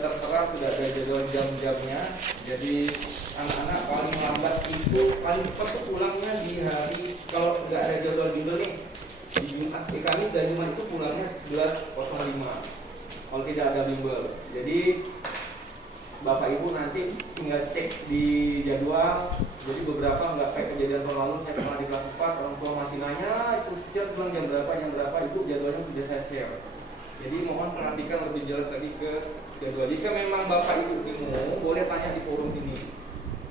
tertera, sudah ada jadwal jam-jamnya. Jadi anak-anak paling lambat itu paling cepat tuh pulangnya di hari, kalau nggak ada jadwal bimbel nih, di Jumat, di Kamis dan Jumat itu pulangnya 11.05 kalau tidak ada bimbel. Jadi Bapak Ibu nanti tinggal cek di jadwal. Jadi beberapa nggak kayak kejadian tahun lalu, saya pernah di kelas 4, orang tua masih nanya itu pulang jam berapa, itu jadwalnya sudah saya share. Jadi mohon perhatikan lebih jelas tadi ke jadwal. Jika memang Bapak Ibu bingung, boleh tanya di forum ini.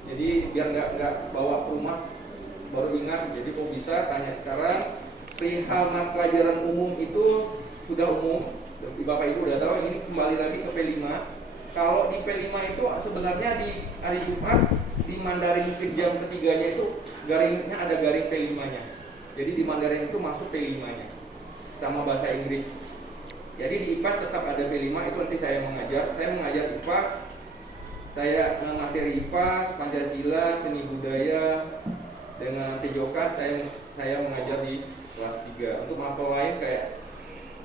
Jadi biar nggak bawa ke rumah baru ingat. Jadi kok bisa tanya sekarang. Perihal pelajaran umum itu sudah umum. Bapak Ibu udah tahu. Ini kembali lagi ke P5. Kalau di P5 itu sebenarnya di hari Jumat di Mandarin ke jam ketiganya itu garingnya ada garing P5-nya. Jadi di Mandarin itu masuk P5-nya sama bahasa Inggris. Jadi di IPAS tetap ada P5, itu nanti saya mengajar. Saya mengajar IPAS, saya materi IPAS, Pancasila, seni budaya dengan TJK saya mengajar di kelas 3. Untuk mapel lain kayak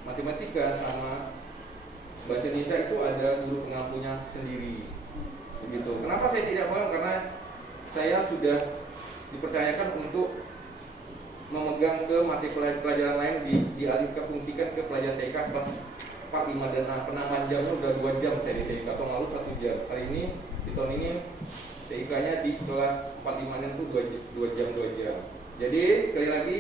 matematika sama bahasa Indonesia itu ada guru pengampunya sendiri. Begitu. Kenapa saya tidak mau? Karena saya sudah dipercayakan untuk memegang ke mata pelajaran lain, dialihkan fungsikan ke pelajaran TK kelas 4, 5 dan 6. Penambahan jamnya udah 2 jam saya di TK, tahun lalu 1 jam. Hari ini di tahun ini TK-nya di kelas 4, 5 dan itu 2 jam. Jadi sekali lagi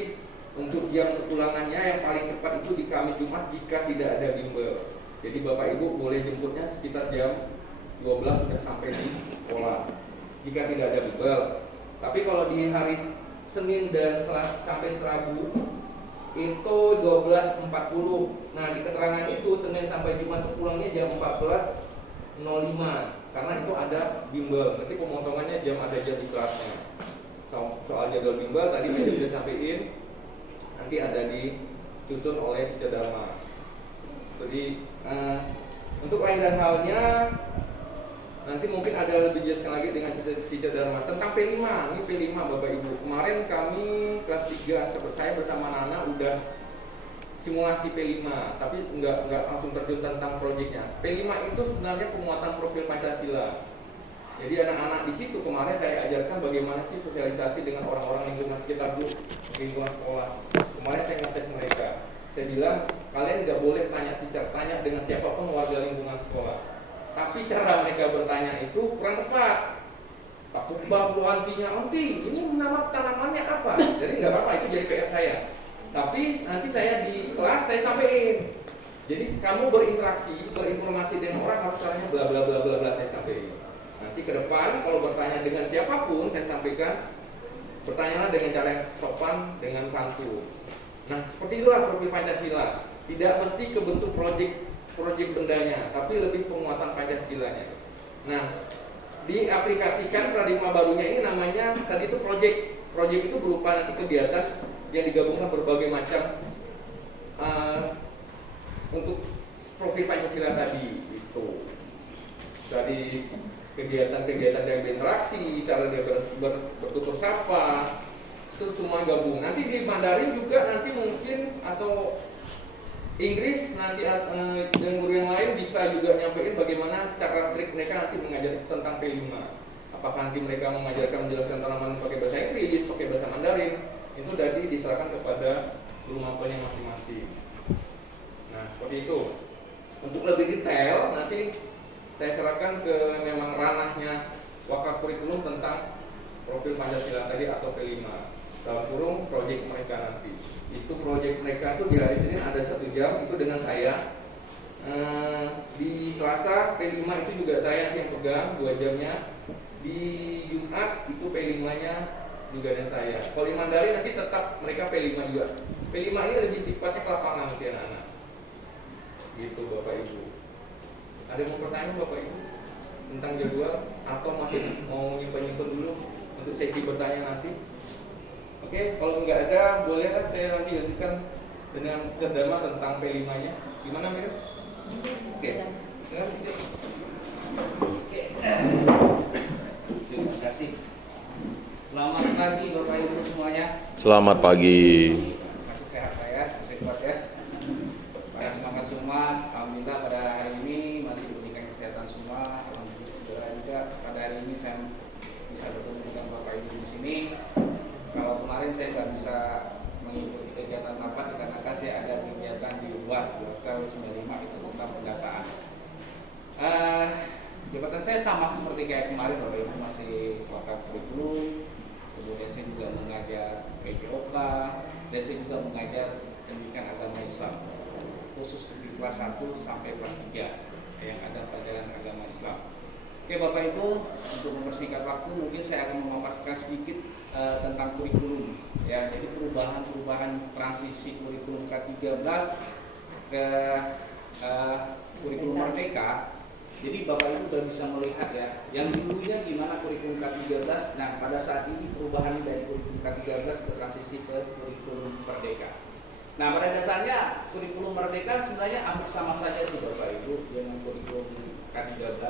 untuk jam kepulangannya yang paling cepat itu di Kamis Jumat jika tidak ada bimbel. Jadi Bapak Ibu boleh jemputnya sekitar jam 12 sudah sampai di sekolah jika tidak ada bimbel. Tapi kalau di hari Senin dan sampai Rabu itu 12.40. Nah di keterangan itu Senin sampai Jumat itu pulangnya jam 14.05 karena itu ada bimbel. Nanti pemotongannya ada jam di kelasnya. Soal jadwal bimbel tadi saya sudah sampaikan, nanti ada disusun oleh Teacher Dharma. Jadi untuk lain dan halnya nanti mungkin ada lebih jelaskan lagi dengan Teacher Dharma tentang P5. Ini P5 Bapak Ibu. Kemarin kami kelas 3 saya bersama Nana udah simulasi P5, tapi nggak langsung terjun tentang proyeknya. P5 itu sebenarnya penguatan profil Pancasila. Jadi anak-anak di situ kemarin saya ajarkan bagaimana sih sosialisasi dengan orang-orang lingkungan sekitar lingkungan sekolah. Kemarin saya ngetes mereka. Saya bilang kalian nggak boleh tanya teacher, tanya dengan siapapun warga lingkungan sekolah. Tapi cara mereka bertanya itu kurang tepat. Takut babu antinya, ini nama tanamannya apa? Jadi nggak apa-apa, itu jadi PR saya. Tapi nanti saya di kelas saya sampaikan. Jadi kamu berinteraksi, berinformasi dengan orang harus caranya bla bla bla bla bla saya sampaikan. Nanti ke depan kalau bertanya dengan siapapun saya sampaikan, bertanyalah dengan cara yang sopan, dengan santun. Nah seperti itulah profil Pancasila. Tidak mesti ke bentuk proyek bendanya, tapi lebih penguatan Pancasilanya. Nah diaplikasikan paradigma barunya ini namanya tadi itu proyek. Proyek itu berupa nanti kegiatan yang digabungkan berbagai macam untuk profil Pancasila tadi itu. Dari kegiatan-kegiatan yang berinteraksi, cara dia bertutur sapa, itu semua gabung. Nanti di Mandarin juga nanti mungkin atau Inggris nanti dengan guru yang lain bisa juga nyampein bagaimana cara trik mereka nanti mengajar tentang P5. Apakah nanti mereka mengajarkan menjelaskan tanaman pakai bahasa Inggris, pakai bahasa Mandarin, itu tadi diserahkan kepada guru mapelnya masing-masing. Nah seperti itu. Untuk lebih detail nanti saya serahkan ke memang ranahnya wakaf kurikulum tentang profil Pancasila tadi atau P5 dalam kurung proyek mereka nanti. Itu proyek mereka itu di hari Senin ada 1 jam itu dengan saya. Di Selasa P5 itu juga saya yang pegang 2 jamnya. Di Jumat itu P5-nya juga dengan saya. Kalau di Mandarin nanti tetap mereka P5 juga. P5 ini lebih sifatnya ke lapangan nanti anak-anak. Gitu Bapak Ibu. Ada mau pertanyaan Bapak Ibu tentang jadwal atau masih mau nyimpen dulu untuk sesi bertanya nanti? Oke, kalau nggak ada boleh kan saya nanti lanjutkan dengan Dharma tentang P5-nya. Gimana Mir? Oke. Oke. Terima kasih. Selamat pagi Bapak Ibu semuanya. Selamat pagi. Masih sehat Pak ya, masih kuat ya. Semangat semua. Alhamdulillah pada hari ini masih diberikan kesehatan semua. jabatan saya sama seperti kayak kemarin Bapak Ibu, masih wakaf kurikulum, kemudian saya juga mengajar PPOK, dan saya juga mengajar pendidikan agama Islam khusus di kelas 1 sampai kelas 3 yang ada pelajaran agama Islam. Oke Bapak Ibu, untuk mempersingkat waktu mungkin saya akan memaparkan sedikit tentang kurikulum ya. Jadi perubahan transisi kurikulum K13 ke kurikulum Merdeka. Jadi Bapak Ibu sudah bisa melihat ya, yang dulunya gimana kurikulum K13. Nah pada saat ini perubahan dari kurikulum K13 ke transisi ke kurikulum Merdeka. Nah pada dasarnya kurikulum Merdeka sebenarnya hampir sama saja sih Bapak Ibu dengan kurikulum K13.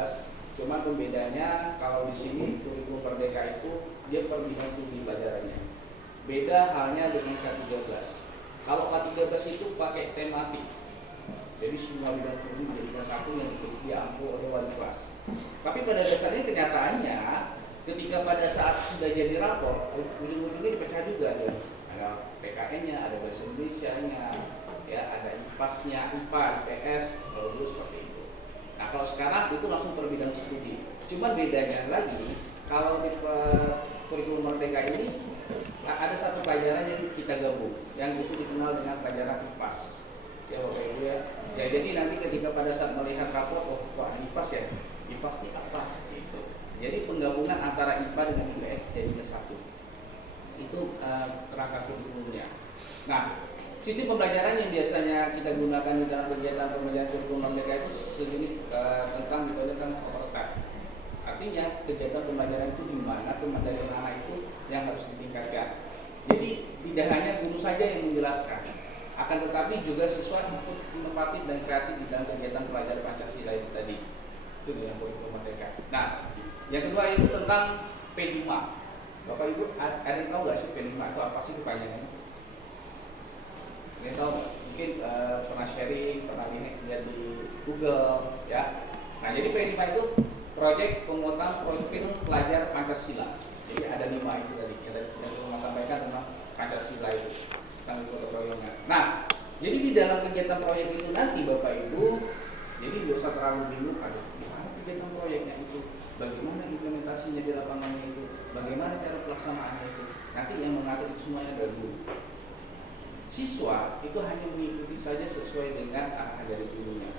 Cuma pembedanya kalau di sini kurikulum Merdeka itu dia per bidang studi pelajarannya. Beda halnya dengan K13. Kalau K13 itu pakai tematik. Jadi semua bidang studi menjadikan satu yang diambil oleh wali kelas. Tapi pada dasarnya kenyataannya ketika pada saat sudah jadi rapor, ujung-ujungnya dipecah juga ada. Ada PKN-nya, ada bahasa Indonesia-nya, ya, ada IPAS-nya, IPA, IPS, kalau dulu seperti itu. Nah kalau sekarang itu langsung per bidang studi. Cuma bedanya lagi kalau di kurikulum Merdeka ini ada satu pelajaran yang kita gabung, yang itu dikenal dengan pelajaran IPAS. Ya Bapak Ibu ya. Ya jadi nanti ketika pada saat melihat rapor, oh kok ada IPAS ya? IPAS ini apa? Gitu. Jadi penggabungan antara IPA dengan IPS jadinya satu. Itu kerangka kurikulumnya. Nah, sistem pembelajaran yang biasanya kita gunakan di dalam kegiatan pembelajaran kurikulum Merdeka itu segini tentang dibelajarkan otak. Artinya kegiatan pembelajaran itu di mana pembelajaran anak itu yang harus ditingkatkan. Jadi tidak hanya guru saja yang menjelaskan, akan tetapi juga siswa untuk inovatif dan kreatif di dalam kegiatan pelajaran Pancasila itu tadi. Itu dengan kurikulum Merdeka. Nah, yang kedua itu tentang P5. Bapak Ibu ada yang tahu nggak sih P5 itu apa sih kepanjangannya? Ada yang tahu nggak? Mungkin pernah sharing, pernah lihat di Google ya. Nah jadi P5 itu proyek penguatan profil pelajar Pancasila. Jadi ada 5 itu tadi yang saya sampaikan tentang Pancasila itu, tentang proyeknya. Nah jadi di dalam kegiatan proyek itu nanti Bapak Ibu, jadi nggak usah terlalu bingung ada gimana kegiatan proyeknya itu, bagaimana implementasinya di lapangannya itu, bagaimana cara pelaksanaannya itu. Nanti yang mengatur itu semuanya adalah guru. Siswa itu hanya mengikuti saja sesuai dengan arahan dari gurunya.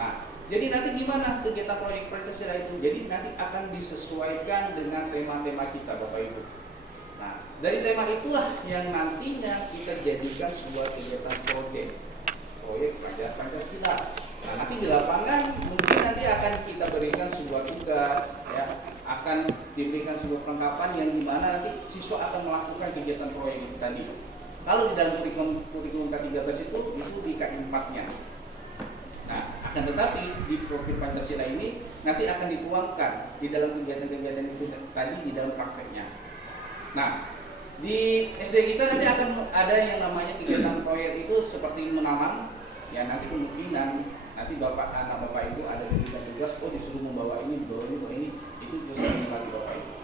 Nah, jadi nanti gimana kegiatan proyek Pancasila itu? Jadi nanti akan disesuaikan dengan tema-tema kita Bapak Ibu. Nah, dari tema itulah yang nantinya kita jadikan sebuah kegiatan proyek pelajar Pancasila. Nah, nanti di lapangan mungkin nanti akan kita berikan sebuah tugas, ya, akan diberikan sebuah perlengkapan yang dimana nanti siswa akan melakukan kegiatan proyek itu tadi. Kalau di dalam kurikulum K13 itu di K4-nya. Nah, akan tetapi di profil Pancasila ini nanti akan dituangkan di dalam kegiatan-kegiatan itu tadi di dalam prakteknya. Nah, di SD kita nanti akan ada yang namanya kegiatan proyek itu seperti menanam, ya nanti kemungkinan nanti anak bapak ibu ada diberikan tugas, oh disuruh membawa ini, itu justru bagi bapak ibu.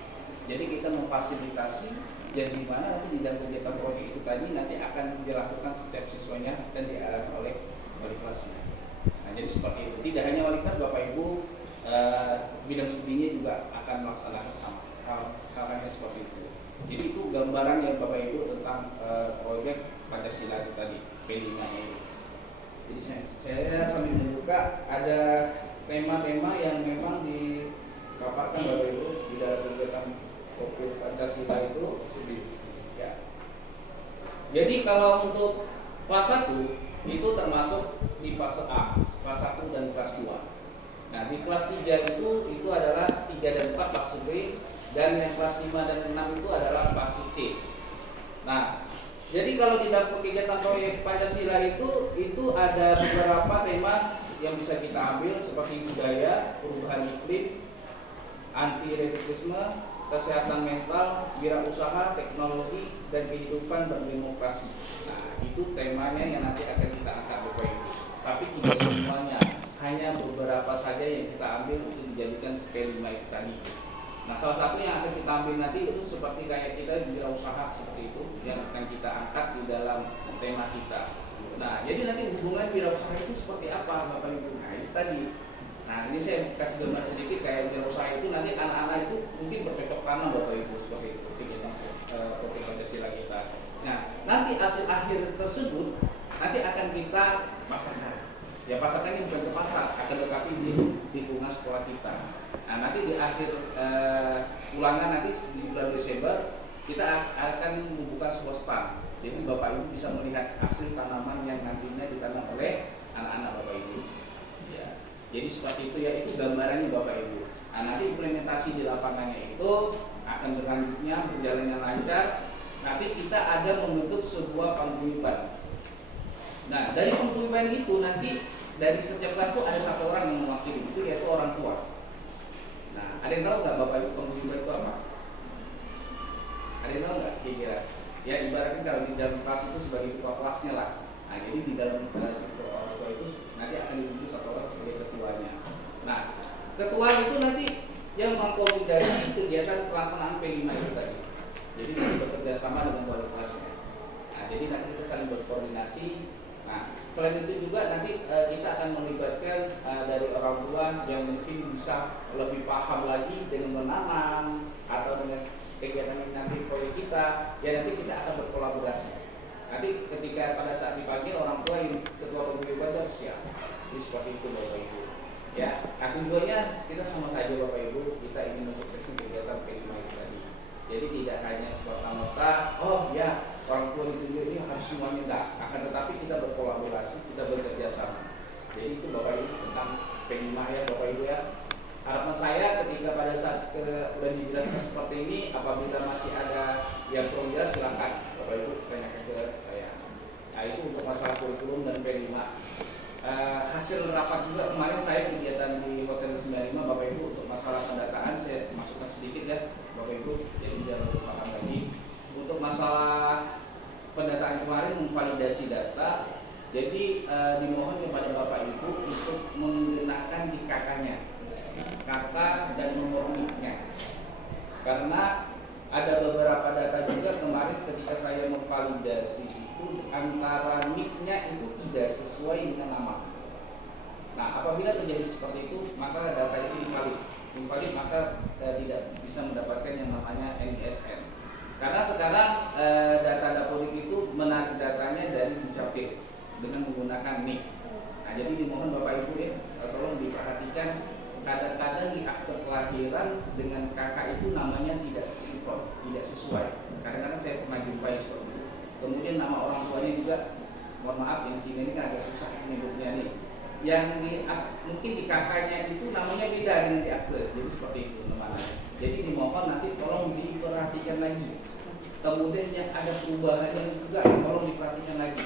Jadi kita memfasilitasi yang dimana nanti di dalam kegiatan proyek itu tadi nanti akan dilakukan setiap siswanya dan diarahkan oleh wali kelasnya. Nah jadi seperti itu. Tidak hanya wali kelas bapak ibu, bidang studinya juga akan melaksanakan sama hal-halnya seperti itu. Jadi itu gambaran yang bapak ibu tentang proyek Pancasila itu tadi, P5-nya itu. Jadi saya sambil membuka ada tema-tema yang memang dipaparkan bapak ibu di dalam kegiatan profil Pancasila itu. Ya. Jadi kalau untuk kelas 1 itu termasuk di fase A, kelas 1 dan kelas 2. Nah di kelas 3 itu adalah 3 dan 4 fase B, dan yang kelas 5 dan 6 itu adalah fase T. Nah jadi kalau di dalam kegiatan proyek Pancasila itu ada beberapa tema yang bisa kita ambil seperti budaya, perubahan iklim, anti radikalisme, kesehatan mental, wirausaha, teknologi, dan kehidupan berdemokrasi. Nah, itu temanya yang nanti akan kita angkat Bapak Ibu. Tapi tidak semuanya, hanya beberapa saja yang kita ambil untuk dijadikan P5 itu tadi. Nah, salah satu yang akan kita ambil nanti itu seperti kayak kita di wirausaha seperti itu yang akan kita angkat di dalam tema kita. Nah, jadi nanti hubungan wirausaha itu seperti apa Bapak Ibu? Nah, itu tadi Nah ini saya kasih gambar sedikit kayak usaha itu nanti anak-anak itu mungkin bercocok tanam Bapak Ibu seperti itu kegiatan Kopi Pancasila kita. Nah nanti hasil akhir tersebut nanti akan kita pasarkan. Ya pasarkannya bukan ke pasar, akan tetapi di lingkungan sekolah kita. Nah nanti di akhir ulangan nanti di bulan Desember kita akan membuka sebuah stand. Jadi Bapak Ibu bisa melihat hasil tanaman yang nantinya ditanam oleh anak-anak Bapak Ibu. Ya. Jadi seperti itu ya, itu gambarannya Bapak Ibu. Nah, nanti implementasi di lapangannya itu akan berlanjutnya berjalannya lancar. Nanti kita ada membentuk sebuah paguyuban. Nah dari paguyuban itu nanti dari setiap kelas itu ada satu orang yang mewakili, itu yaitu orang tua. Nah ada yang tahu nggak Bapak Ibu paguyuban itu apa? Ada yang tahu nggak kira-kira? Ya ibaratnya kalau di dalam kelas itu sebagai ketua kelasnya lah. Nah jadi di dalam struktur orang tua itu nanti akan dibentuk satu orang sebagai ketuanya. Nah ketua itu nanti yang mengkoordinasi kegiatan pelaksanaan P5 itu tadi. Jadi nanti bekerja sama dengan wali kelasnya. Nah jadi nanti kita saling berkoordinasi. Nah selain itu juga nanti kita akan melibatkan dari orang tua yang mungkin bisa lebih paham lagi dengan menanam atau dengan kegiatan ini nanti proyek kita, ya nanti kita akan berkolaborasi. Nanti ketika pada saat dipanggil orang tua yang ketua paguyuban harus siap. Jadi seperti itu Bapak Ibu. Ya, nah tujuannya kita sama saja Bapak Ibu, kita ingin mensukseskan kegiatan P5 itu tadi. Jadi tidak hanya semata-mata, oh ya orang tua ditunjuk ini harus semuanya enggak. Akan tetapi kita berkolaborasi, kita bekerja sama. Jadi itu Bapak Ibu tentang P5 ya Bapak Ibu ya. Harapan saya ketika pada saat sudah dijelaskan seperti ini, apabila masih ada yang belum jelas silakan Bapak Ibu tanyakan ke saya. Nah itu untuk masalah kurikulum dan P5. Hasil rapat juga kemarin saya kegiatan di Hotel 95 Bapak Ibu untuk masalah pendataan saya masukkan sedikit ya Bapak Ibu, jadi jangan lupakan lagi. Untuk masalah pendataan kemarin memvalidasi data, jadi dimohon kepada Bapak Ibu untuk menggunakan di kakaknya. Kata dan nomor NIK-nya, karena ada beberapa data juga kemarin ketika saya memvalidasi itu antara NIK-nya itu tidak sesuai dengan nama. Nah apabila terjadi seperti itu maka data itu invalid maka tidak bisa mendapatkan yang namanya NISN. Karena sekarang data Dapodik itu menarik datanya dari Dukcapil dengan menggunakan NIK. Nah jadi dimohon Bapak Ibu ya tolong diperhatikan. Kadang-kadang di akte kelahiran dengan kakak itu namanya tidak sesinkron, tidak sesuai. Kadang-kadang saya pernah jumpai seperti itu. Kemudian nama orang tuanya juga, mohon maaf yang Cina ini kan agak susah menyebutnya nih. Yang mungkin di kakaknya itu namanya beda dengan di akte, jadi seperti itu namanya. Jadi dimohon nanti tolong diperhatikan lagi. Kemudian yang ada perubahannya juga tolong diperhatikan lagi.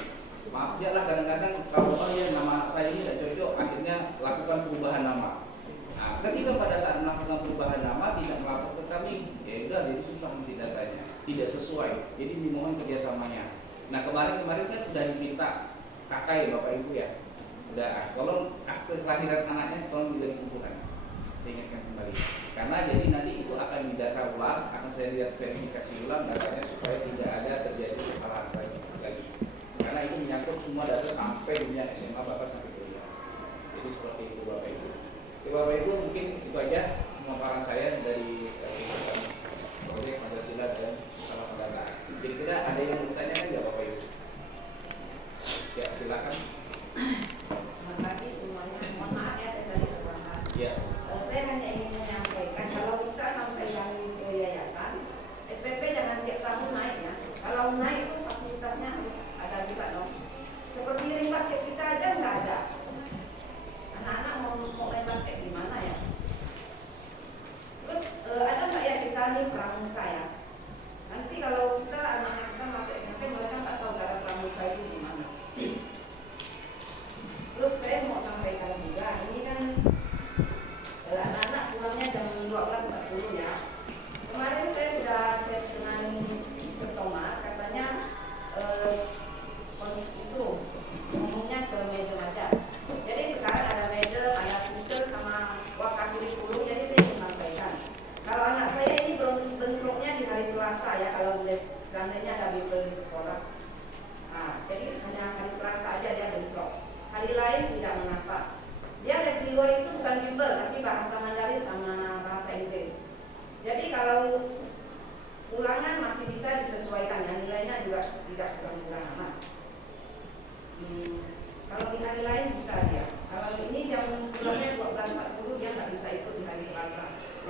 Maaf ya lah kadang-kadang kalau ya nama saya ini tidak cocok, akhirnya lakukan perubahan nama. Nah, ketika pada saat melakukan perubahan nama tidak melapor ke kami, ya udah jadi susah nanti datanya, tidak sesuai. Jadi dimohon kerjasamanya. Nah kemarin kan sudah diminta kakak ya Bapak Ibu ya, udah tolong akte kelahiran anaknya tolong juga dikumpulkan. Saya ingatkan kembali. Karena jadi nanti itu akan didata ulang, akan saya lihat verifikasi ulang datanya supaya tidak ada terjadi kesalahan lagi. Karena itu menyangkut semua data sampai dunia SMA Bapak sampai kuliah. Jadi seperti itu Bapak Ibu. Bapak Ibu mungkin itu aja pemaparan saya dari proyek Pancasila dan masalah pendataan. Kira-kira ada yang mau ditanyakan nggak Bapak Ibu? Ya silakan. Selamat pagi semuanya. Mohon maaf ya saya tadi terlambat. Ya. Saya hanya ingin menyampaikan kalau bisa sampai yang ke yayasan, SPP jangan tiap tahun naik ya. Kalau naik itu fasilitasnya harus ada juga dong. Seperti ring basket kita aja nggak ada. Anak-anak mau main basket di mana ya? Terus ada nggak ya kita nih pramuka ya? Nanti kalau kita anak-anak kita masuk SMP mereka nggak tahu cara pramuka itu di mana. Terus saya mau sampaikan juga ini kan anak-anak pulangnya jam 12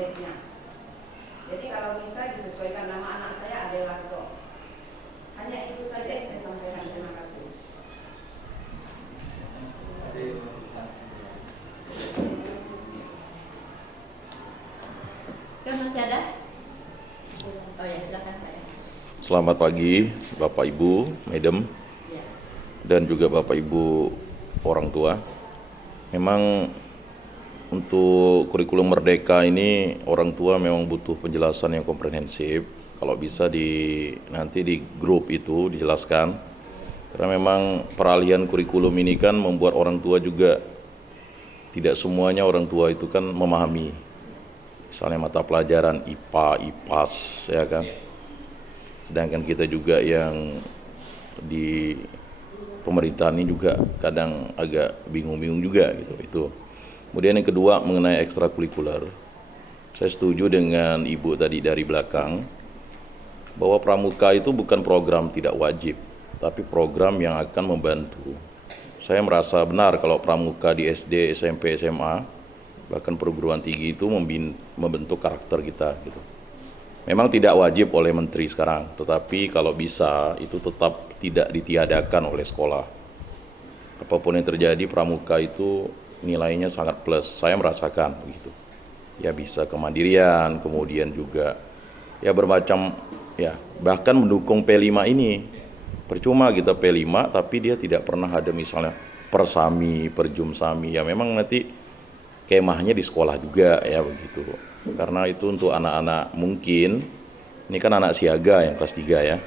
lesnya. Jadi kalau bisa disesuaikan nama anak saya Adelardo. Hanya itu saja yang saya sampaikan. Terima kasih. Kan masih ada? Oh ya, silakan Pak. Selamat pagi Bapak Ibu, Madam, Ya. dan juga Bapak Ibu orang tua. Memang untuk kurikulum Merdeka ini orang tua memang butuh penjelasan yang komprehensif. Kalau bisa nanti di grup itu dijelaskan. Karena memang peralihan kurikulum ini kan membuat orang tua juga tidak semuanya orang tua itu kan memahami. Misalnya mata pelajaran IPA, IPAS, ya kan. Sedangkan kita juga yang di pemerintahan ini juga kadang agak bingung-bingung juga gitu. Itu. Kemudian yang kedua mengenai ekstrakurikuler. Saya setuju dengan Ibu tadi dari belakang bahwa pramuka itu bukan program tidak wajib, tapi program yang akan membantu. Saya merasa benar kalau pramuka di SD, SMP, SMA, bahkan perguruan tinggi itu membentuk karakter kita gitu. Memang tidak wajib oleh menteri sekarang, tetapi kalau bisa itu tetap tidak ditiadakan oleh sekolah. Apapun yang terjadi, pramuka itu nilainya sangat plus. Saya merasakan begitu. Ya bisa kemandirian, kemudian juga ya bermacam ya, bahkan mendukung P5 ini. Percuma kita P5 tapi dia tidak pernah ada misalnya persami, perjumsami. Ya memang nanti kemahnya di sekolah juga ya begitu. Karena itu untuk anak-anak mungkin ini kan anak siaga yang kelas 3 ya.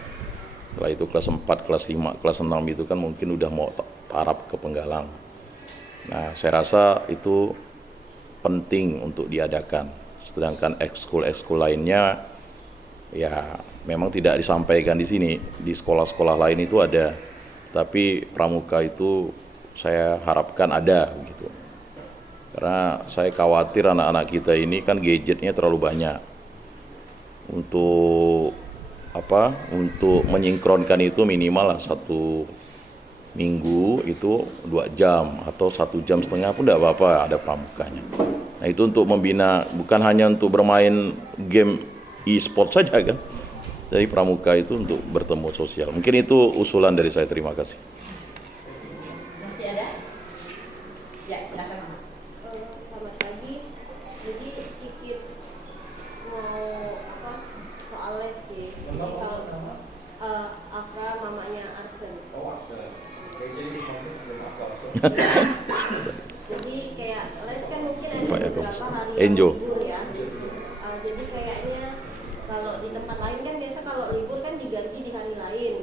Setelah itu kelas 4, kelas 5, kelas 6 itu kan mungkin udah mau taraf ke Penggalang. Nah, saya rasa itu penting untuk diadakan. Sedangkan ekskul lainnya ya memang tidak disampaikan di sini. Di sekolah-sekolah lain itu ada. Tapi pramuka itu saya harapkan ada gitu. Karena saya khawatir anak-anak kita ini kan gadgetnya terlalu banyak. Untuk menyingkronkan itu minimal lah 1 minggu itu 2 jam atau 1,5 jam pun tidak apa-apa ada pramukanya. Nah itu untuk membina, bukan hanya untuk bermain game e-sport saja kan. Jadi pramuka itu untuk bertemu sosial. Mungkin itu usulan dari saya. Terima kasih. Masih ada? Ya, silakan Mama. Selamat pagi. Jadi sedikit mau soal les sih. Jadi kalau Afra mamanya Arsen. Jadi kayak les kan mungkin ada Pak beberapa Yakob. hari Enjo. libur ya. Jadi kayaknya kalau di tempat lain kan biasa kalau libur kan diganti di hari lain.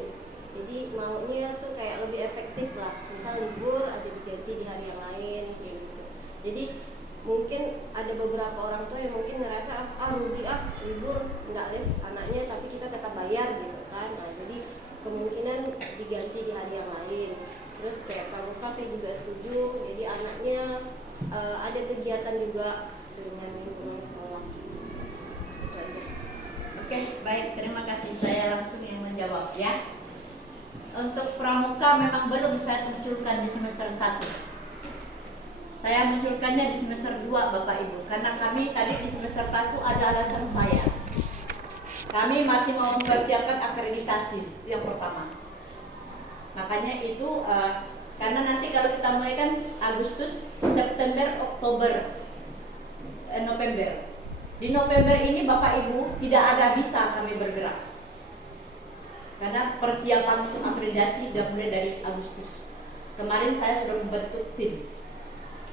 Jadi maunya tuh kayak lebih efektif lah. Misal libur ada diganti di hari yang lain kayak gitu. Jadi mungkin ada beberapa orang tua yang mungkin ngerasa rugi libur nggak les anaknya tapi kita tetap bayar gitu kan. Nah, jadi kemungkinan diganti di hari yang lain. Terus kayak pramuka saya juga setuju. Jadi anaknya ada kegiatan juga dengan lingkungan sekolah. Oke, baik, terima kasih. Saya langsung yang menjawab ya. Untuk pramuka memang belum saya munculkan di semester 1. Saya munculkannya di semester 2 Bapak Ibu. Karena kami tadi di semester 1 ada alasan saya. Kami masih mau mempersiapkan akreditasi, itu yang pertama. Makanya itu karena nanti kalau kita mulai kan Agustus, September, Oktober, November. Di November ini Bapak Ibu tidak ada bisa kami bergerak. Karena persiapan untuk akreditasi sudah mulai dari Agustus. Kemarin saya sudah membentuk tim.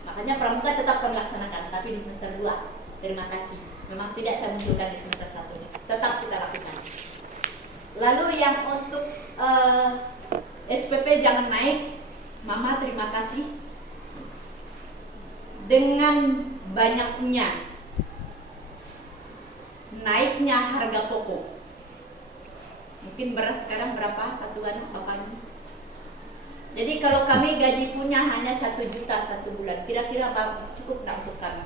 Makanya pramuka tetap kami laksanakan, tapi di semester 2. Terima kasih. Memang tidak saya munculkan di semester 1. Tetap kita lakukan. Lalu yang untuk SPP jangan naik, Mama terima kasih. Dengan banyaknya naiknya harga pokok, mungkin beras sekarang berapa satu anak Bapak ini? Jadi kalau kami gaji punya hanya 1 juta 1 bulan, kira-kira cukup nggak untuk kami?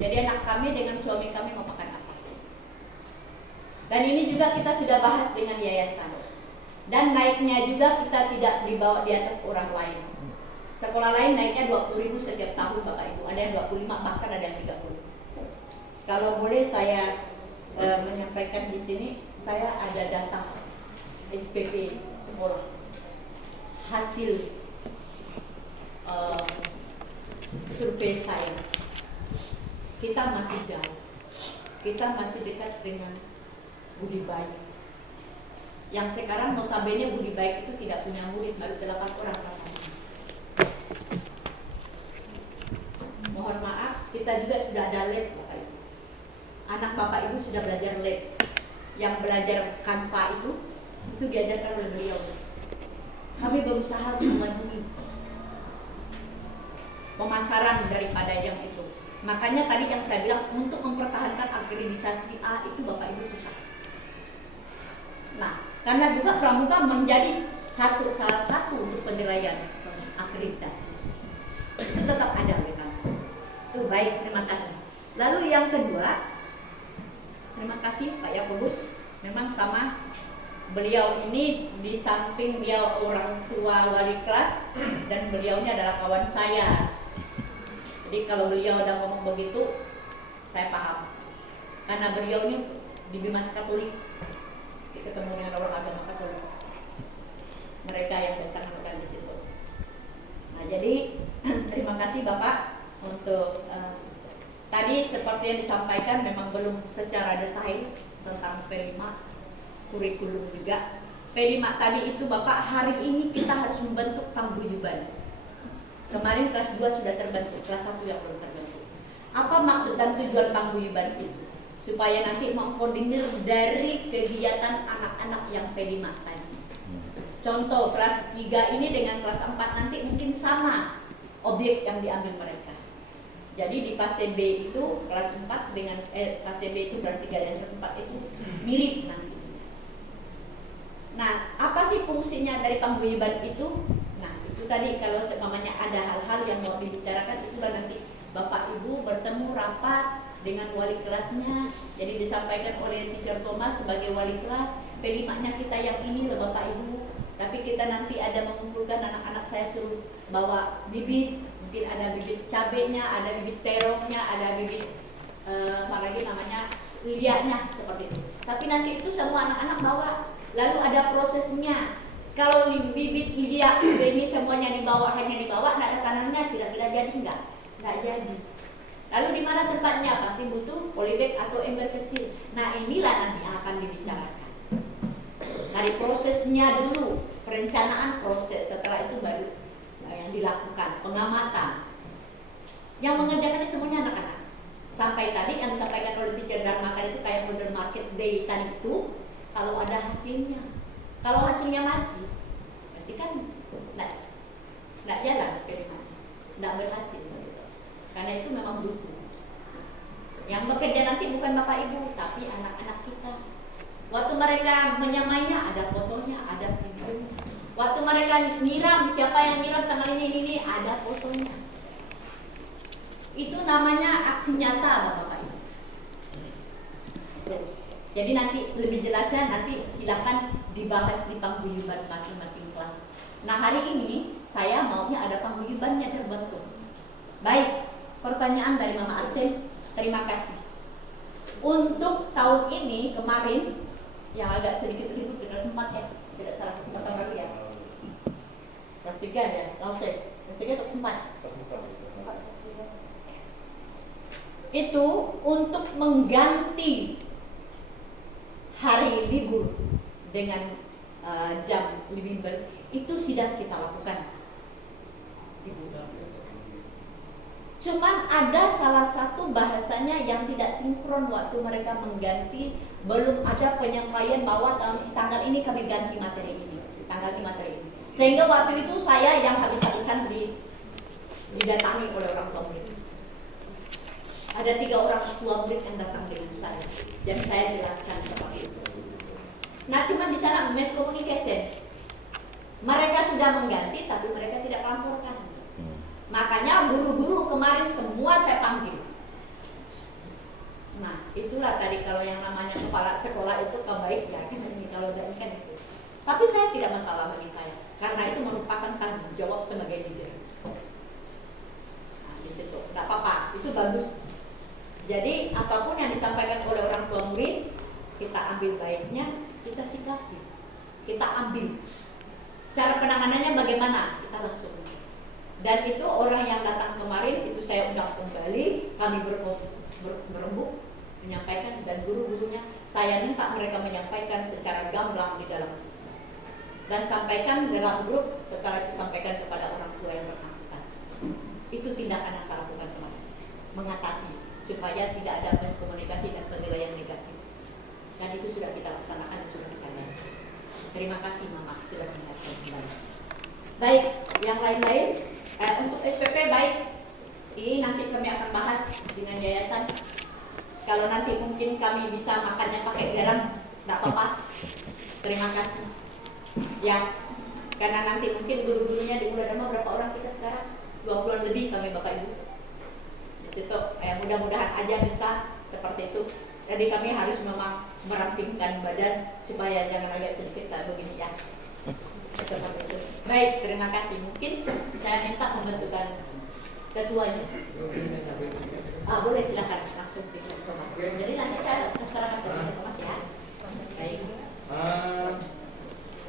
Jadi anak kami dengan suami kami mau makan apa? Dan ini juga kita sudah bahas dengan yayasan. Dan naiknya juga kita tidak dibawa di atas orang lain. Sekolah lain naiknya 20.000 setiap tahun Bapak Ibu. Ada yang 25 bahkan ada yang 30. Kalau boleh saya menyampaikan di sini, saya ada data SPP sekolah, hasil survei saya. Kita masih jauh, kita masih dekat dengan budi baik. Yang sekarang notabene budi baik itu tidak punya murid, baru 8 orang rasanya. Mohon maaf, kita juga sudah ada lab Bapak Ibu. Anak Bapak Ibu sudah belajar lab. Yang belajar Canva itu diajarkan oleh beliau. Kami berusaha memenuhi pemasaran daripada yang itu. Makanya tadi yang saya bilang untuk mempertahankan akreditasi A itu Bapak Ibu susah. Nah, karena juga pramuka menjadi salah satu untuk penilaian akreditasi. Itu tetap ada oleh kami. Itu baik, terima kasih. Lalu yang kedua, terima kasih Pak Yakobus. Memang sama beliau ini di samping dia orang tua wali kelas dan beliaunya adalah kawan saya. Jadi kalau beliau udah ngomong begitu, saya paham. Karena beliau ini di Bimas Katolik, ketemu dengan orang agama Katolik. Mereka yang saya sangatkan di situ. Nah, jadi terima kasih Bapak untuk tadi seperti yang disampaikan memang belum secara detail tentang P5 kurikulum juga. P5 tadi itu Bapak, hari ini kita harus membentuk paguyuban. Kemarin kelas 2 sudah terbentuk, kelas 1 yang belum terbentuk. Apa maksud dan tujuan paguyuban itu? Supaya nanti mengkoordinir dari kegiatan anak-anak yang P5 tadi. Contoh kelas 3 ini dengan kelas 4 nanti mungkin sama objek yang diambil mereka. Jadi di fase B itu kelas 4 dengan fase B itu kelas 3 dan kelas 4 itu mirip nanti. Nah, apa sih fungsinya dari paguyuban itu? Nah, itu tadi kalau seumpamanya ada hal-hal yang mau dibicarakan, itulah nanti Bapak Ibu bertemu rapat dengan wali kelasnya. Jadi disampaikan oleh Teacher Thomas sebagai wali kelas, P5-nya kita yang ini loh Bapak Ibu. Tapi kita nanti ada mengumpulkan anak-anak, saya suruh bawa bibit, mungkin ada bibit cabenya, ada bibit terongnya, ada bibit apa lagi namanya, lilianya seperti itu. Tapi nanti itu semua anak-anak bawa, lalu ada prosesnya. Kalau bibit lilia ini semuanya dibawa, hanya dibawa, tidak ada tanamnya, kira-kira jadi enggak? Enggak jadi. Lalu di mana tempatnya? Pasti butuh polybag atau ember kecil. Nah, inilah nanti yang akan dibicarakan. Dari prosesnya dulu, perencanaan proses, setelah itu baru yang dilakukan, pengamatan. Yang mengerjakannya semuanya anak-anak. Sampai tadi yang disampaikan oleh Teacher Dharma tadi itu kayak model market day tadi itu, kalau ada hasilnya. Kalau hasilnya mati, berarti kan tidak jalan, tidak berhasil. Karena itu memang butuh. Yang bekerja nanti bukan Bapak Ibu, tapi anak-anak kita. Waktu mereka menyamainya ada fotonya, ada videonya. Waktu mereka nyiram, siapa yang nyiram tanggal ini, ada fotonya. Itu namanya aksi nyata Bapak Ibu. Jadi nanti lebih jelasnya nanti silakan dibahas di paguyuban masing-masing kelas. Nah, hari ini saya maunya ada paguyubannya terbentuk. Baik, pertanyaan dari Mama Arsen, terima kasih. Untuk tahun ini kemarin yang agak sedikit ribut di kelas 4 ya, tidak salah kesempatan baru ya. Kelas 3 ya, Lausek. Kelas 3 atau kelas 4? Itu untuk mengganti hari libur dengan jam libur itu sudah kita lakukan. Cuman ada salah satu bahasanya yang tidak sinkron waktu mereka mengganti, belum ada penyampaian bahwa tanggal ini kami ganti materi ini, tanggal ini materi ini. Sehingga waktu itu saya yang habis-habisan didatangi oleh orang tua murid. Ada 3 orang tua murid yang datang dengan saya, dan saya jelaskan seperti itu. Nah, cuma di sana miscommunication. Mereka sudah mengganti, tapi mereka tidak laporkan. Makanya guru-guru kemarin semua saya panggil. Nah, itulah tadi kalau yang namanya kepala sekolah itu kebaik ya, kalau udah kan itu. Tapi saya tidak masalah bagi saya, karena itu merupakan tanggung jawab sebagai leader. Nah, di situ, tidak apa-apa, itu bagus. Jadi apapun yang disampaikan oleh orang tua murid, kita ambil baiknya, kita sikapi, kita ambil. Cara penanganannya bagaimana? Kita langsung. Dan itu orang yang datang kemarin itu saya undang kembali, kami berembuk menyampaikan, dan guru-gurunya saya minta mereka menyampaikan secara gamblang di dalam dan sampaikan dalam grup. Setelah itu sampaikan kepada orang tua yang bersangkutan. Itu tindakan yang saya lakukan kemarin, mengatasi supaya tidak ada miskomunikasi dan penilaian negatif. Dan itu sudah kita laksanakan dan sudah kita lakukan. Terima kasih Mama sudah mengingatkan kembali. Baik, yang lain-lain untuk SPP baik. Ini nanti kami akan bahas dengan yayasan. Kalau nanti mungkin kami bisa makannya pakai garam, tidak apa-apa. Terima kasih. Ya, karena nanti mungkin guru-gurunya di Mula Dharma berapa orang kita sekarang? 20-an lebih kami Bapak Ibu. Di situ mudah-mudahan aja bisa seperti itu. Jadi kami harus memang merampingkan badan supaya jangan agak sedikit kayak begini ya. Seperti itu. Baik, terima kasih. Mungkin saya minta pembentukan ketuanya. Boleh silakan langsung dikonfirmasi. Jadi nanti saya serahkan ke Thomas ya. Baik.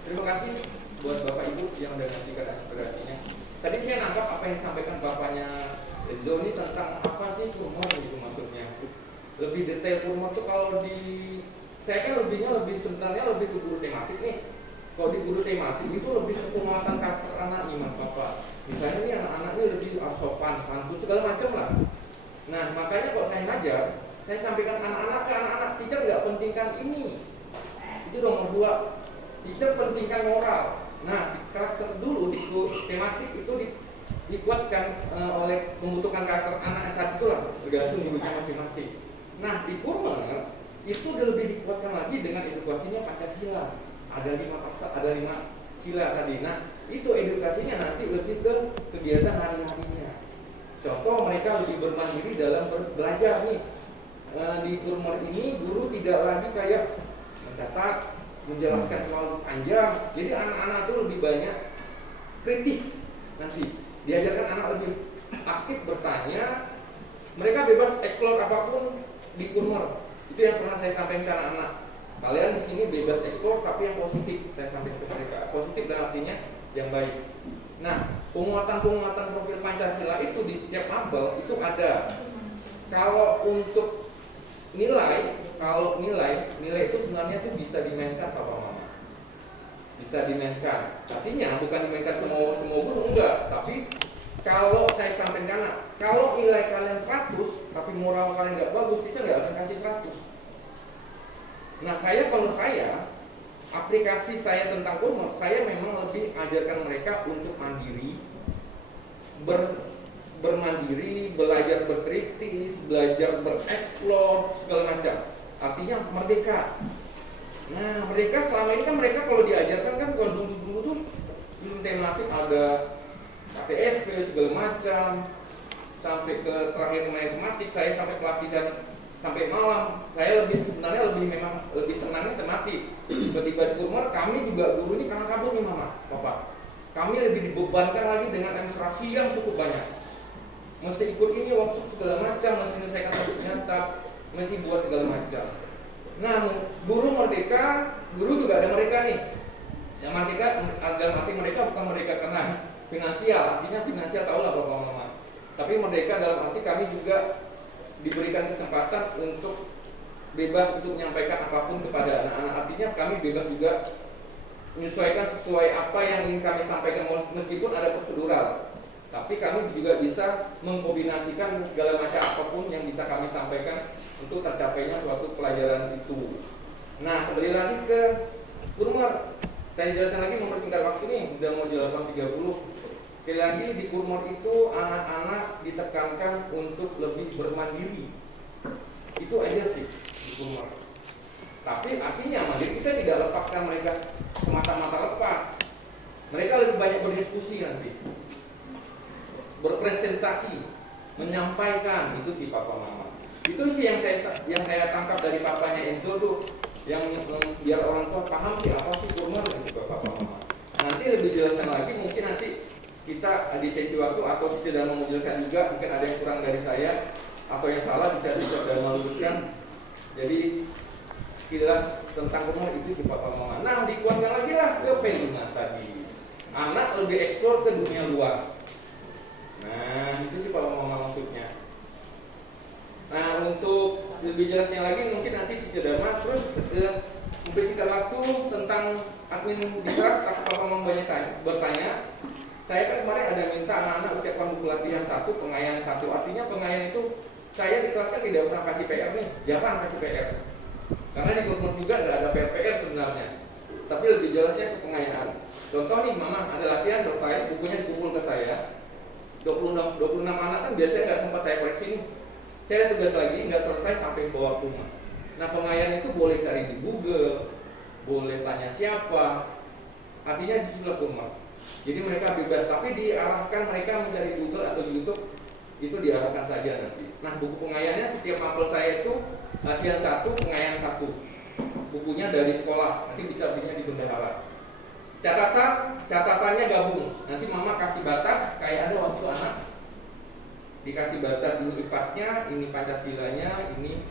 Terima kasih buat Bapak Ibu yang udah ngasihkan aspirasinya. Tadi saya nangkap apa yang disampaikan bapaknya Enzo ini tentang apa sih humor itu maksudnya. Lebih detail humor tuh kalau di saya kan sebenarnya lebih ke guru tematik nih. Kalau di guru tematik itu lebih ke penguatan karakter anak nih Mas Bapak. Misalnya nih anak-anak ini lebih sopan, santun segala macam lah. Nah makanya kalau saya ngajar, saya sampaikan anak-anak ke anak-anak, teacher nggak pentingkan ini. Itu nomor 2. Teacher pentingkan moral. Nah, karakter dulu di tematik itu dikuatkan oleh pembentukan karakter anak yang tadi itulah, tergantung gurunya masing-masing. Nah, di Kurmer itu lebih dikuatkan lagi dengan edukasinya Pancasila. Ada 5 sila tadi. Nah, itu edukasinya nanti lebih ke kegiatan hari-harinya. Contoh mereka lebih bermandiri dalam belajar nih. Di Kurmer ini guru tidak lagi kayak mencatat, menjelaskan terlalu panjang. Jadi anak-anak itu lebih banyak kritis nanti. Diajarkan anak lebih aktif bertanya. Mereka bebas eksplor apapun di Kurmer. Itu yang pernah saya sampaikan ke anak-anak. Kalian di sini bebas eksplor tapi yang positif. Saya sampaikan ke mereka. Positif dan artinya yang baik. Nah, penguatan profil Pancasila itu di setiap mabel itu ada. Kalau untuk nilai itu sebenarnya tuh bisa dimainkan Papa Mama. Bisa dimainkan. Artinya bukan dimainkan semua guru enggak, tapi kalau saya sampaikan kalau nilai kalian 100 tapi moral kalian enggak bagus, kita enggak akan kasih 100. Nah, aplikasi saya tentang Kurmer, saya memang lebih ajarkan mereka untuk mandiri, bermandiri, belajar berkritis, belajar bereksplor segala macam. Artinya merdeka. Nah, mereka selama ini kan mereka kalau diajarkan kan kalau dulu tuh film tematik ada KTSP segala macam, sampai ke terakhir matematik saya sampai pelatihan sampai malam. Saya sebenarnya lebih senangnya tematik. Tiba-tiba di Kurmer kami juga guru ini karena kabur nih Mama, Bapak. Kami lebih dibebankan lagi dengan administrasi yang cukup banyak. Mesti ikut ini workshop segala macam, mesti menyelesaikan tugas nyata, mesti buat segala macam. Nah, guru merdeka, guru juga ada mereka nih. Yang merdeka dalam arti mereka bukan merdeka karena finansial, artinya finansial tahulah Bapak Mama. Tapi merdeka dalam arti kami juga diberikan kesempatan untuk bebas untuk menyampaikan apapun kepada anak-anak. Artinya kami bebas juga menyesuaikan sesuai apa yang ingin kami sampaikan meskipun ada prosedural. Tapi kami juga bisa mengkombinasikan segala macam apapun yang bisa kami sampaikan untuk tercapainya suatu pelajaran itu. Nah, kembali lagi ke Kurmer. Saya jelaskan lagi mempersingkat waktu nih, udah mau 8.30. Sekali lagi di Kurmer itu anak-anak ditekankan untuk lebih bermandiri. Itu aja sih di Kurmer. Tapi artinya mandiri kita tidak lepaskan mereka semata-mata lepas. Mereka lebih banyak berdiskusi nanti, berpresentasi, menyampaikan. Itu sih Papa Mama. Itu sih yang saya tangkap dari papanya Enzo tuh, yang biar orang tua paham sih apa sih Kurmer dan juga Papa Mama. Nanti lebih jelaskan lagi mungkin nanti kita di sesi waktu atau tidak mau menjelaskan juga, mungkin ada yang kurang dari saya atau yang salah bisa meluruskan. Jadi sekilas tentang rumah itu si papa mama. Nah, dikuatkan lagi lah ke Peluna tadi. Anak lebih eksplor ke dunia luar. Nah, itu si papa mama maksudnya. Nah, untuk lebih jelasnya lagi mungkin nanti Cici Dharma terus membersihkan waktu tentang admin di kelas. Papa mama banyak bertanya. Saya kan kemarin ada minta anak-anak siapkan buku latihan 1, pengayaan 1. Artinya pengayaan itu saya di kelas kan tidak pernah kasih PR nih, jarang kasih PR. Karena di Gubernur juga nggak ada PR sebenarnya. Tapi lebih jelasnya ke pengayaan. Contoh nih, mama ada latihan selesai, bukunya dikumpul ke saya. 26 anak kan biasanya nggak sempat saya koreksi nih. Saya tugas lagi nggak selesai sampai bawa rumah. Nah, pengayaan itu boleh cari di Google, boleh tanya siapa. Artinya di sebelah rumah. Jadi mereka bebas, tapi diarahkan mereka mencari Google atau YouTube itu diarahkan saja nanti. Nah, buku pengayaannya setiap mapel saya itu latihan 1, pengayaan 1. Bukunya dari sekolah, nanti bisa belinya di bendahara. Catatannya gabung. Nanti mama kasih batas kayak ada waktu anak dikasih batas ini IPAS-nya, ini Pancasilanya, ini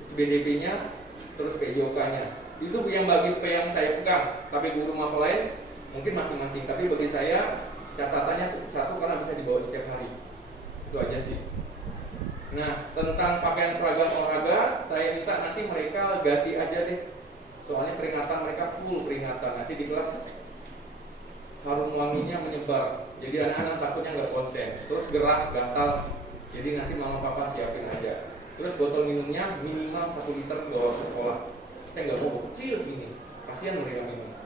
SBDP-nya, terus PJOK-nya. Itu yang yang saya pegang, tapi guru mapel lain mungkin masing-masing. Tapi bagi saya catatannya cukup 1 karena bisa dibawa setiap hari. Itu aja sih. Nah, tentang pakaian seragam olahraga, saya minta nanti mereka ganti aja deh. Soalnya peringatan mereka full peringatan. Nanti di kelas harum wanginya menyebar. Jadi anak-anak takutnya nggak konsen. Terus gerak, gatal. Jadi nanti mama papa siapin aja. Terus botol minumnya minimal 1 liter bawa ke sekolah. Saya nggak mau kecil sini, kasihan mereka minum.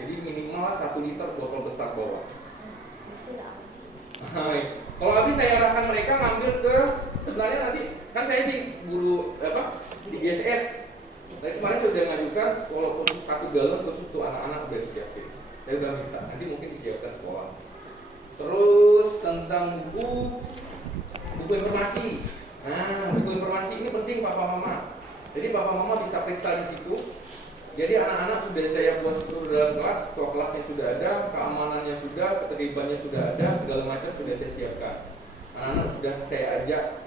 Jadi minimal 1 liter botol besar bawa. Kalau habis saya arahkan mereka ngambil ke sebenarnya nanti kan saya di guru di GSS. Tadi kemarin sudah ngajukan walaupun 1 galon khusus untuk anak-anak udah disiapin. Saya udah minta nanti mungkin disiapkan sekolah. Terus tentang buku informasi. Nah, buku informasi ini penting papa mama. Jadi papa mama bisa periksa di situ. Jadi anak-anak sudah saya buat struktur dalam kelas, ketua kelasnya sudah ada, keamanannya sudah, keterlibatannya sudah ada, segala macam sudah saya siapkan. Anak-anak sudah saya ajak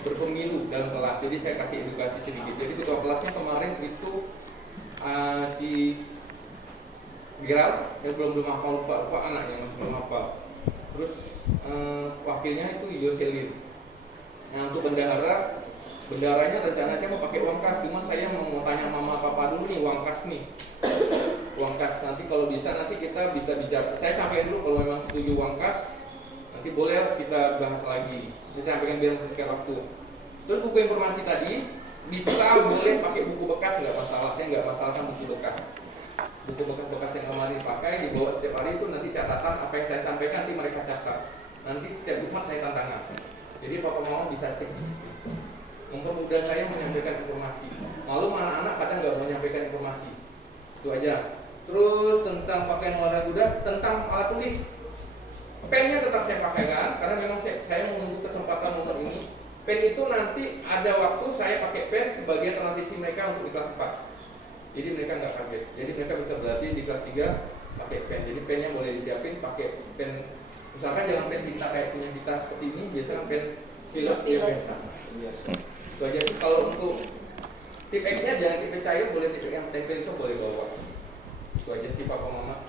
berpemilu dalam kelas. Jadi saya kasih edukasi sedikit. Jadi ketua kelasnya kemarin itu si Giral, yang belum hafal lupa anaknya masih belum hafal. Terus wakilnya itu Yoselin. Nah, untuk bendaharanya rencana saya mau pakai uang kas, cuman saya mau tanya mama papa dulu nih uang kas nih. Uang kas nanti kalau bisa nanti kita bisa bicara. Saya sampaikan dulu kalau memang setuju uang kas, nanti boleh kita bahas lagi. Saya sampaikan biar mempersingkat waktu. Terus buku informasi tadi bisa boleh pakai buku bekas nggak masalah, saya nggak masalahkan buku bekas. Buku bekas yang kemarin dipakai dibawa setiap hari itu nanti catatan apa yang saya sampaikan nanti mereka catat. Nanti setiap Jumat saya tantangan. Jadi papa mama bisa cek. Mempermudah saya menyampaikan informasi. Malu anak-anak kadang nggak mau menyampaikan informasi. Itu aja. Terus tentang pakaian olahraga kuda, tentang alat tulis. Pennya tetap saya pakai kan, karena memang saya menunggu kesempatan momen ini. Pen itu nanti ada waktu saya pakai pen sebagai transisi mereka untuk di kelas 4. Jadi mereka nggak kaget. Jadi mereka bisa berlatih di kelas 3 pakai pen. Jadi pennya boleh disiapin pakai pen. Misalkan jangan pen tinta kayak punya kita seperti ini, biasanya pen pilot ya biasa. Itu aja sih. Kalau untuk tip X-nya jangan tip cair, boleh tip yang tempel itu boleh bawa. Itu aja sih papa mama.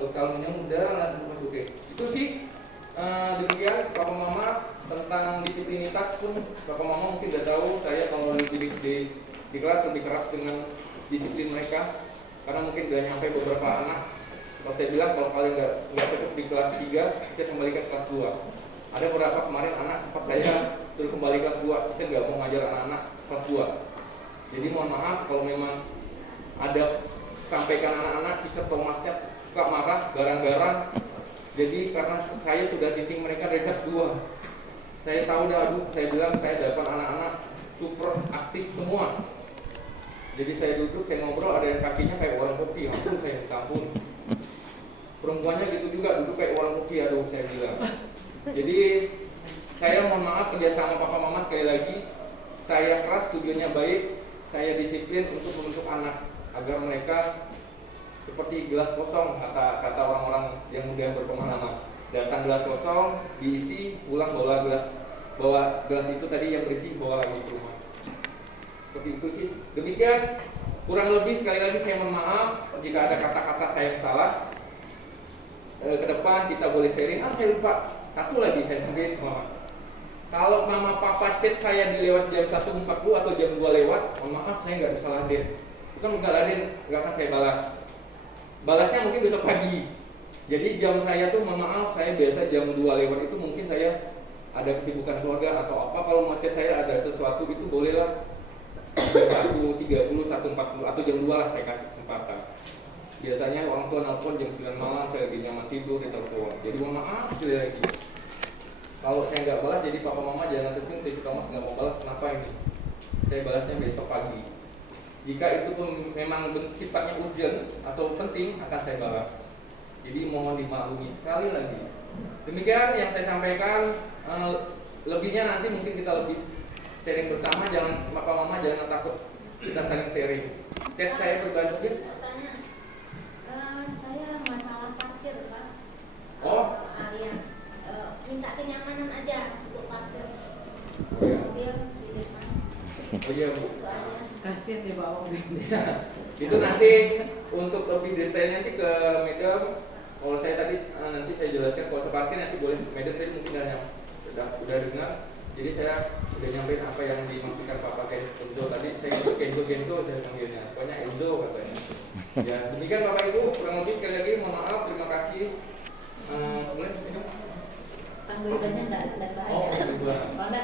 Bekal minum udah langsung masuk. Oke. Itu sih demikian papa mama tentang disiplinitas pun papa mama mungkin udah tahu saya kalau di kelas lebih keras dengan disiplin mereka karena mungkin gak nyampe beberapa anak. Kalau saya bilang kalau kalian nggak cukup di kelas 3, kita kembali ke kelas 2. Ada beberapa kemarin anak sempat saya suruh kembali kelas 2, kita nggak mau ngajar anak-anak kelas 2. Jadi mohon maaf kalau memang ada sampaikan anak-anak teacher Thomasnya suka marah, garang-garang. Jadi karena saya sudah diting mereka dari kelas 2. Saya tahu saya bilang saya dapat anak-anak super aktif semua. Jadi saya duduk, saya ngobrol, ada yang kakinya kayak warung kopi, ampun saya tampun. Perempuannya gitu juga, duduk kayak warung kopi, aduh saya bilang. Jadi saya mohon maaf kerjasama papa mama sekali lagi. Saya keras, tujuannya baik, saya disiplin untuk membentuk anak agar mereka seperti gelas kosong kata orang-orang yang muda yang berpengalaman. datang gelas kosong, diisi, pulang bawa gelas itu tadi yang berisi, bawa lagi ke rumah. Seperti itu sih. Demikian kurang lebih, sekali lagi saya mohon maaf jika ada kata-kata saya yang salah. Ke depan kita boleh sharing. Saya lupa satu lagi saya sampaikan ke mama. Kalau mama papa chat saya di lewat jam 1.40 atau jam 2 lewat, mohon maaf saya nggak bisa laden. Bukan nggak laden, nggak akan saya balas. Balasnya mungkin besok pagi. Jadi jam saya tuh mohon maaf, saya biasa jam 2 lewat itu mungkin saya ada kesibukan keluarga atau apa. Kalau mau chat saya ada sesuatu itu bolehlah jam 1.30, 1.40 atau jam 2 lah saya kasih kesempatan. Biasanya orang tua nelfon jam 9 malam, saya lagi nyaman tidur, saya telepon. Jadi mohon maaf sekali lagi. Kalau saya nggak balas, jadi papa mama jangan tersinggung, saya Thomas nggak mau balas, kenapa ini? Saya balasnya besok pagi. Jika itu pun memang sifatnya urgent atau penting, akan saya balas. Jadi mohon dimaklumi sekali lagi. Demikian yang saya sampaikan. Lebihnya nanti mungkin kita lebih sharing bersama. Jangan papa mama jangan takut, kita saling sharing. Chat saya bergantung ya. Saya masalah parkir, Pak. Oh. Area. Minta kenyamanan aja untuk parkir. Oh iya. Biar di depan. Oh iya Bu. Itu aja. Kasian di bawah. Itu nanti untuk lebih detailnya nanti ke Madam. Kalau saya tadi nanti saya jelaskan kalau parkir nanti boleh Madam tadi mungkin udah dengar. Jadi saya udah nyampein apa yang dimaksudkan Bapak Kenzo tadi. Saya itu Kenzo saya panggilnya. Pokoknya Enzo katanya. Ya demikian Bapak Ibu, kurang lebih sekali lagi mohon maaf, terima kasih. Boleh minum? Panggilannya enggak bahaya. Oh,